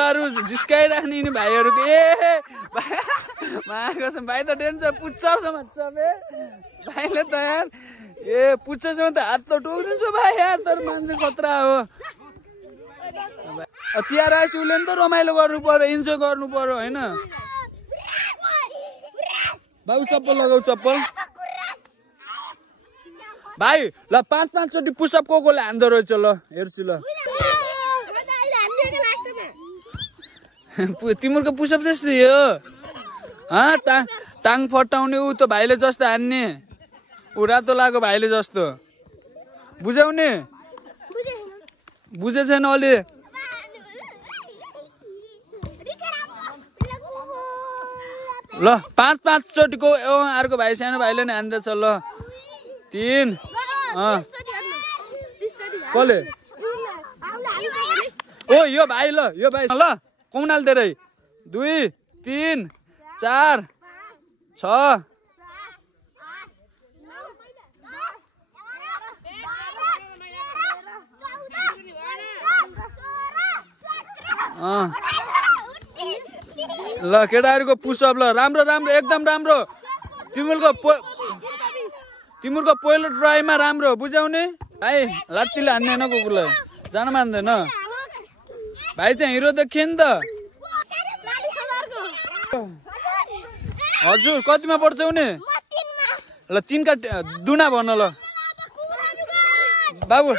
पुच्चहरू जिस्काइराख्ने नि भाइहरूको ए कसम भाइ त डेन्जर पुच्चरसम्म छ बे भाइले त यार ए पुच्चरसम्म त हात त टोक्दिन्छ भाइ यार तर मान्छे खतरा हो तिहार आएपछि उसले नि त रमाइलो गर्नु पर्यो इन्जोय गर्नु पर्यो होइन बाबु चप्पल लगाऊ चप्पल भाइ ल 5-5 चोटि पुसअप कोले हान्दो रहेछ ल हेर्छु ल तिम्रो पुसअप त्यस्तै हो टाङ फटाउने ऊ त भाइले जस्तो हान्ने ऊ रातो लाग्यो भाइले जस्तो बुझाउने बुझे छैन अलि ल 5-5 चोटिको अर्को भाइ सानो भाइले नि हान्दैछ ल 3 कसले ओ यो भाइ ल ल कौनाल धेरै 2 3 4 6 ल केटाहरूको पुसअप ल राम्रो राम्रो एकदम राम्रो तिम्रो पहिलो ट्राईमा राम्रो बुझाउने भाइ लात्तीले हान्ने होइन कुकुरलाई जान मान्दैन भाइ चाहिँ हिरो देखियो नि त हजुर कतिमा पर्छ उनी ल 3 का दुना भन ल बाबु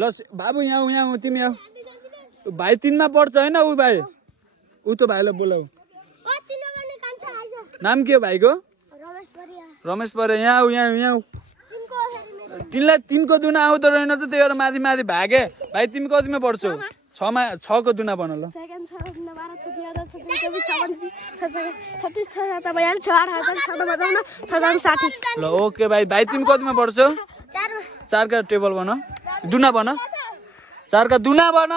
ल बाबु यहाँ तिमी आऊ भाइ 3 मा पर्छ होइन ऊ भाइ ऊ त भाइलाई बोलाऊ नाम के हो भाइको रमेश परे यहाँ आऊ तिमीलाई 3 को दुना आउँदो रहेनछ त्यही भएर माथि माथि भागे भाइ तिमी कतिमा पढ्छौ 6 को दुना भन ल ल ओके भाइ तिमी कतिमा पढ्छौ 4 का टेबल भन दुना भन 4 का दुना भन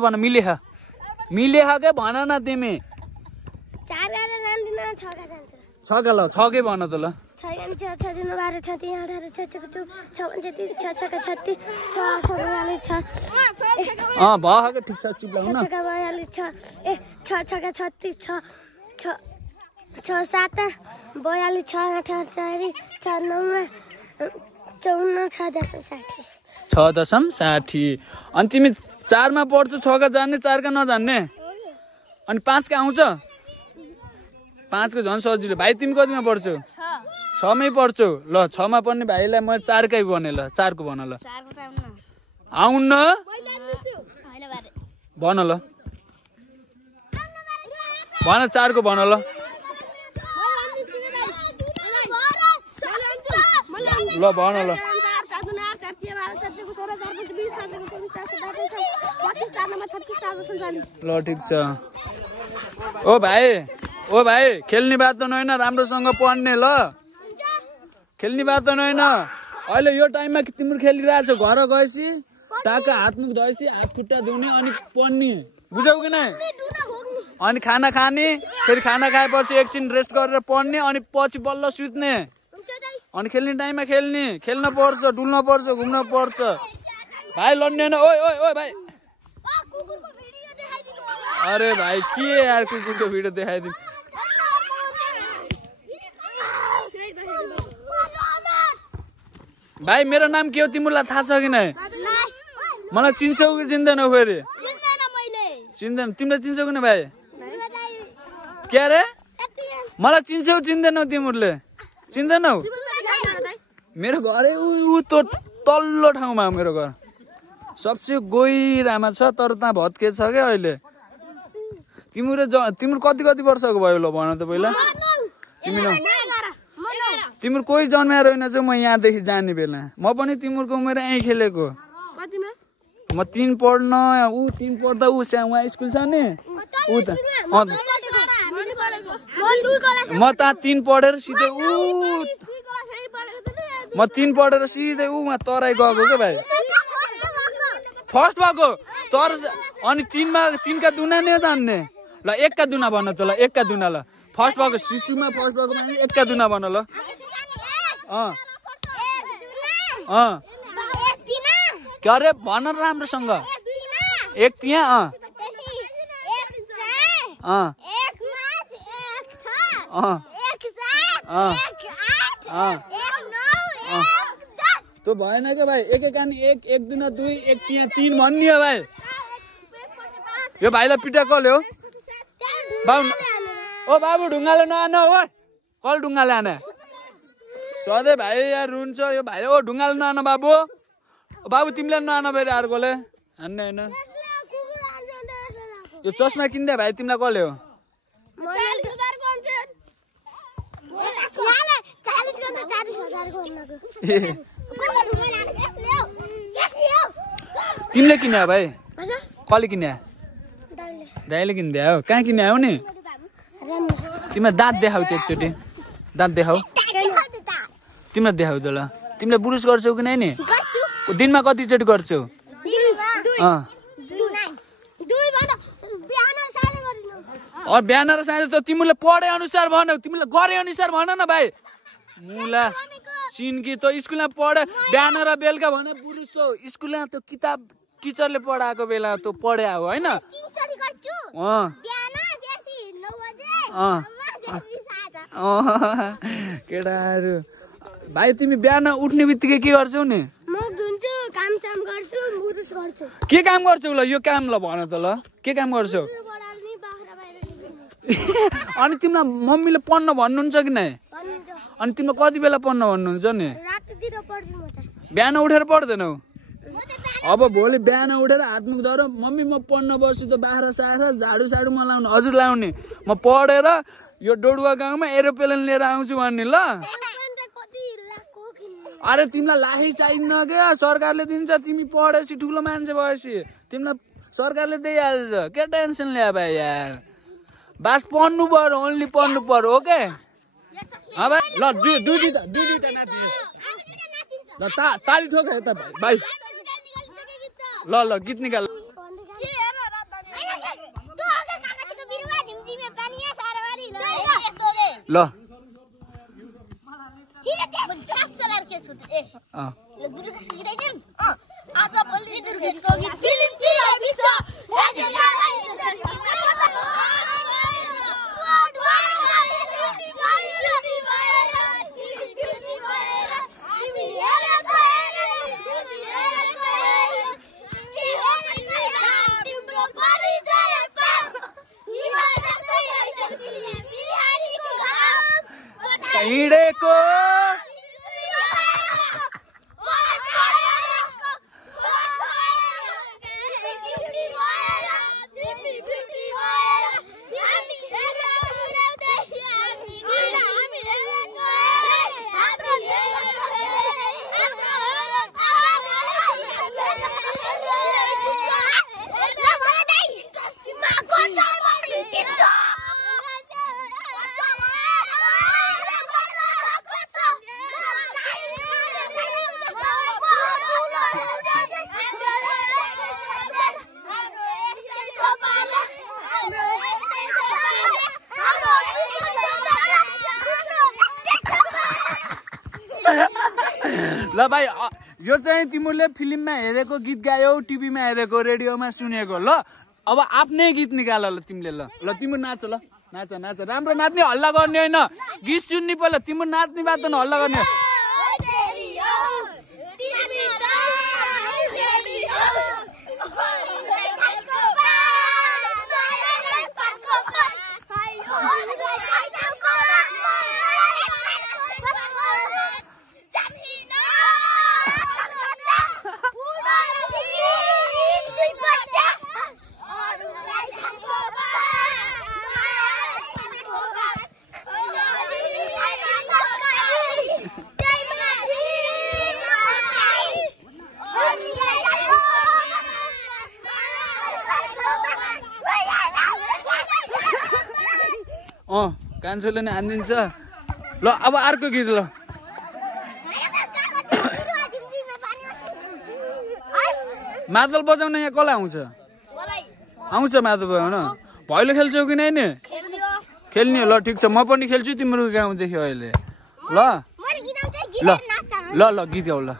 भन मिलेख के भन न तिमी 6 का ल 6 के भन त ल भयो ठिक छ चिप्लाउ न 6.60 अनि तिमी 4 मा पढ्छौ 6 का जान्ने 4 का नजान्ने अनि 5 का आउँछ 5 को झन् सजिलो भाइ तिमी कतिमा पढ्छौ 6 मै पढ्छौ ल 6 मा पढ्ने भाइलाई म 4 कै भने ल 4 को भन ल आउन भन ल भन 4 को भन ल ल भन ल ल ठिक छ ओ भाइ खेल्ने बात त नहोइन राम्रोसँग पढ्ने ल खेल्ने बात त नहोइन अहिले यो टाइममा तिम्रो खेलिरहेछ घर गएपछि टाका हात मुख धोएपछि हात खुट्टा धुने अनि पढ्ने बुझ्यौ कि नै अनि खाना खाने फेरि खाना खाएपछि एकछिन रेस्ट गरेर पढ्ने अनि पछि बल्ल सुत्ने अनि खेल्ने टाइममा खेल्न पर्छ डुल्न पर्छ घुम्न पर्छ भाइ लड्ने न ओइ भाइ अरे भाइ के यार कुकुरको भिडियो देखाइदिनु भाइ मेरो नाम के हो तिमीलाई थाहा छ कि नै मलाई चिन्छौ कि चिन्दैनौ फेरि चिन्दैन तिमीलाई चिन्छौ कि नै भाइ के अरे मलाई चिन्छौ चिन्दैनौ तिमीहरूले चिन्दैनौ मेरो घरै ऊ त तल्लो ठाउँमा मेरो घर सबसे गहिरामा छ तर त्यहाँ भत्के छ क्या अहिले तिम्रो कति वर्षको भयो ल भन त पहिला तिम्रो कोही जन्माएर होइन चाहिँ म यहाँदेखि जाने बेला म पनि तिम्रो उमेर यहीँ खेलेको म 3 पढ्न ऊ 3 पढ्दा ऊ उहाँ स्कुल छ नि ऊ त म त 3 पढेर सिधै म 3 पढेर सिधै उहाँ तराई गएको क्या भाइ फर्स्ट भएको तर अनि 3 का दुना नै जान्ने ल 1 का दुना भन त ल 1 का दुना ल फर्स्ट भएको शिशुमा फर्स्ट भएको मान्छे एकका दुना भन ल के अरे भन राम्रोसँग एक त्यहाँ त्यो भएन क्या भाइ एक एक आनी एक एक दुना दुई एक त्यहाँ तीन भन्ने हो भाइ यो भाइलाई पिटा कल हो बाबु ओ बाबु ढुङ्गाले नआन हो कल ढुङ्गाले आने सधैँ भाइ यार रुन्छ यो भाइ ओ ढुङ्गाले नआन बाबु बाबु तिमीले नआन फेरि अर्कोले हान्ने होइन यो चस्मा किन्दा भाइ तिमीलाई कसले हो तिमीले किन्या भाइ कसले किन्या दाइले किनिदिया हो कहाँ किन्या हो नि तिमीलाई दाँत देखाऊ त एकचोटि दाँत देखाऊ तिमीलाई देखाऊ त ल तिमीले ब्रुस गर्छौ कि नै नि दिनमा कतिचोटि गर्छौ बिहान र साँझ त तिमीले पढे अनुसार भन तिमीले गरे अनुसार भन न भाइ मुला सिन्की त स्कुलमा पढे बिहान र बेलुका भने ब्रुस त स्कुलमा त किताब टिचरले पढाएको बेला त पढे हो होइन केटाहरू भाइ तिमी बिहान उठ्ने बित्तिकै के गर्छौ नि के काम गर्छौ ल यो काम ल भन त ल के काम गर्छौ अनि तिमीलाई मम्मीले पढ्न भन्नुहुन्छ कि नै अनि तिमीलाई कति बेला पढ्न भन्नुहुन्छ नि बिहान उठेर पढ्दैनौ अब भोलि बिहान उठेर हातमुख धर मम्मी म पढ्न बस्छु त बाख्रा साख्रा झाडु साडु म लाउने हजुर लाउने म पढेर यो डोडुवा गाउँमा एरोप्लेन लिएर आउँछु भन्ने ल अरे तिमीलाई लाही चाहिन्न क्या सरकारले दिन्छ तिमी पढेपछि ठुलो मान्छे भएपछि तिमीलाई सरकारले दिइहाल्छ के टेन्सन ल्या भाइ यार बास पढ्नु पर्यो ओन्ली पढ्नु पर्यो ओके ल दुईटा नाति ल ताली ठोक यता भाइ ल गीत निकाल ल हिँडेको ल भाइ यो चाहिँ तिमीले फिल्ममा हेरेको गीत गायौ टिभीमा हेरेको रेडियोमा सुनेको ल अब आफ्नै गीत निकाल ल तिमीले ल तिम्रो नाच ल नाच नाच राम्रो नाच्ने हल्ला गर्ने होइन गीत सुन्ने पहिला तिम्रो नाच्ने बात न हल्ला गर्ने कान्छोले नै हानिदिन्छ ल अब अर्को गीत ल मादल बजाउन यहाँ कसलाई आउँछ मादल बजाउन भैलो खेल्छौ कि नै नि खेल्ने ल ठिक छ म पनि खेल्छु तिम्रो गाउँदेखि अहिले ल ल ल ल गीत गाउ ल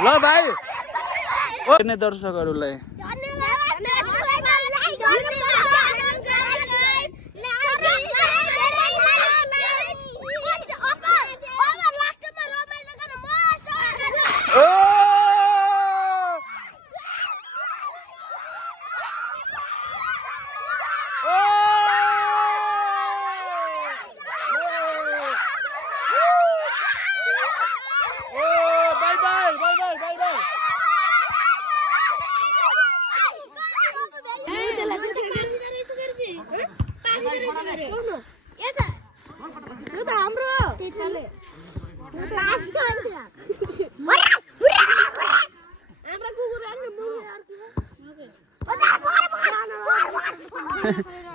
ल भाइ हेर्ने दर्शकहरूलाई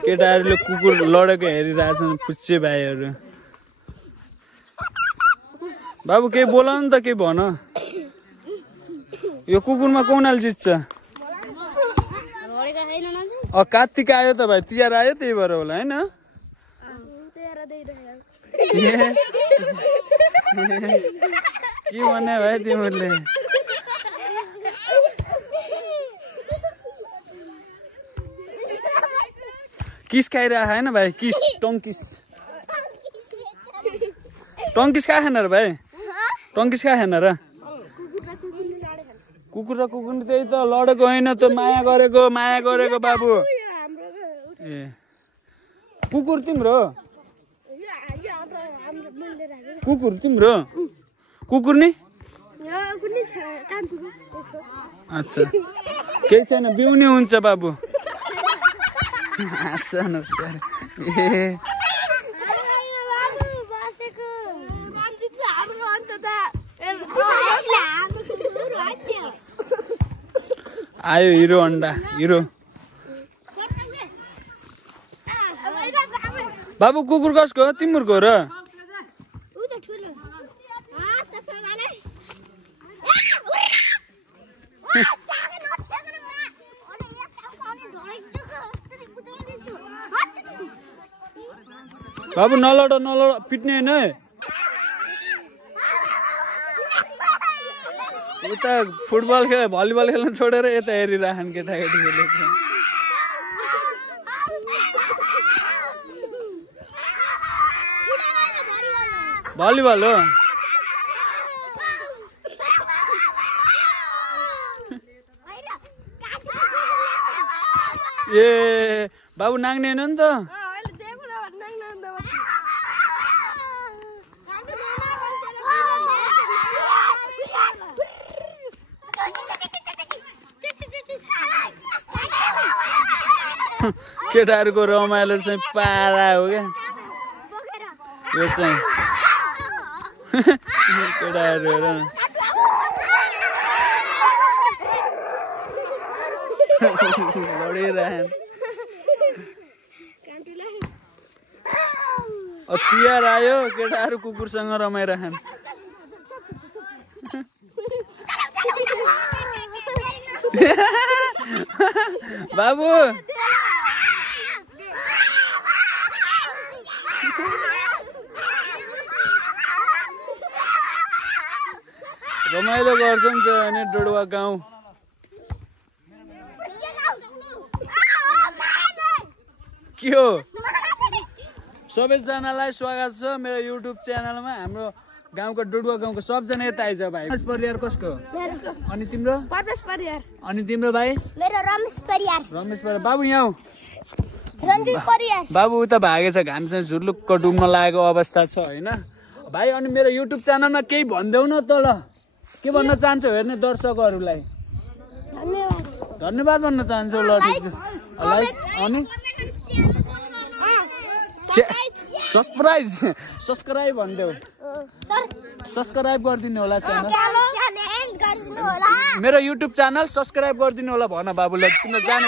केटाहरूले कुकुर लडेको हेरिरहेछन् फुच्चे भाइहरू बाबु केही बोल नि त केही भन यो कुकुरमा कौनाले जित्छ कार्तिक आयो त भाइ तिहार आयो त्यही भएर होला होइन के भने भाइ तिमीहरूले किस खाइरहेको होइन भाइ किस टङ्किस टङ्किस कहाँ खान र भाइ टङ्किस कहाँ खान र कुकुर र कुकुर त्यही त लडेको होइन त माया गरेको बाबु ए कुकुर तिम्रो कुकुर नि अच्छा केही छैन बिउनी हुन्छ बाबु सानो आयो हिरो अन्डा हिरो बाबु कुकुर कसको तिम्रो र बाबु नलड पिट्ने होइन उता फुटबल खेल भलिबल खेल्न छोडेर यता हेरिराखन् केटाकेटी खेलेको भलिबल हो ए बाबु नाग्ने होइन नि त केटाहरूको रमाइलो चाहिँ पारा हो क्या यो चाहिँ केटाहरू हेर लडिरहन् तिहार आयो केटाहरू कुकुरसँग रमाइरहन् बाबु रमाइलो गर्छन् नि डोडुवा गाउँ के हो सबैजनालाई स्वागत छ मेरो युट्युब च्यानलमा हाम्रो गाउँको डोडुवा गाउँको सबजना यता आइज भाइ परिवार कसको अनि तिम्रो परमेश परियार अनि तिम्रो भाइ मेरो रमेश परियार बाबु यहाँ रञ्जित परियार बाबु उता भागेछ घाम चाहिँ झुर्लुक्क डुब्न लागेको अवस्था छ हैन भाइ अनि मेरो युट्युब च्यानलमा केही भन्देऊ न त ल के भन्न चाहन्छौ हेर्ने दर्शकहरूलाई धन्यवाद भन्न चाहन्छु ल लाइक अनि सब्स्क्राइब भन्देऊ सब्स्क्राइब गरिदिनु होला च्यानल मेरो युट्युब च्यानल सब्स्क्राइब गरिदिनु होला भन बाबुलाई तिम्रो जाने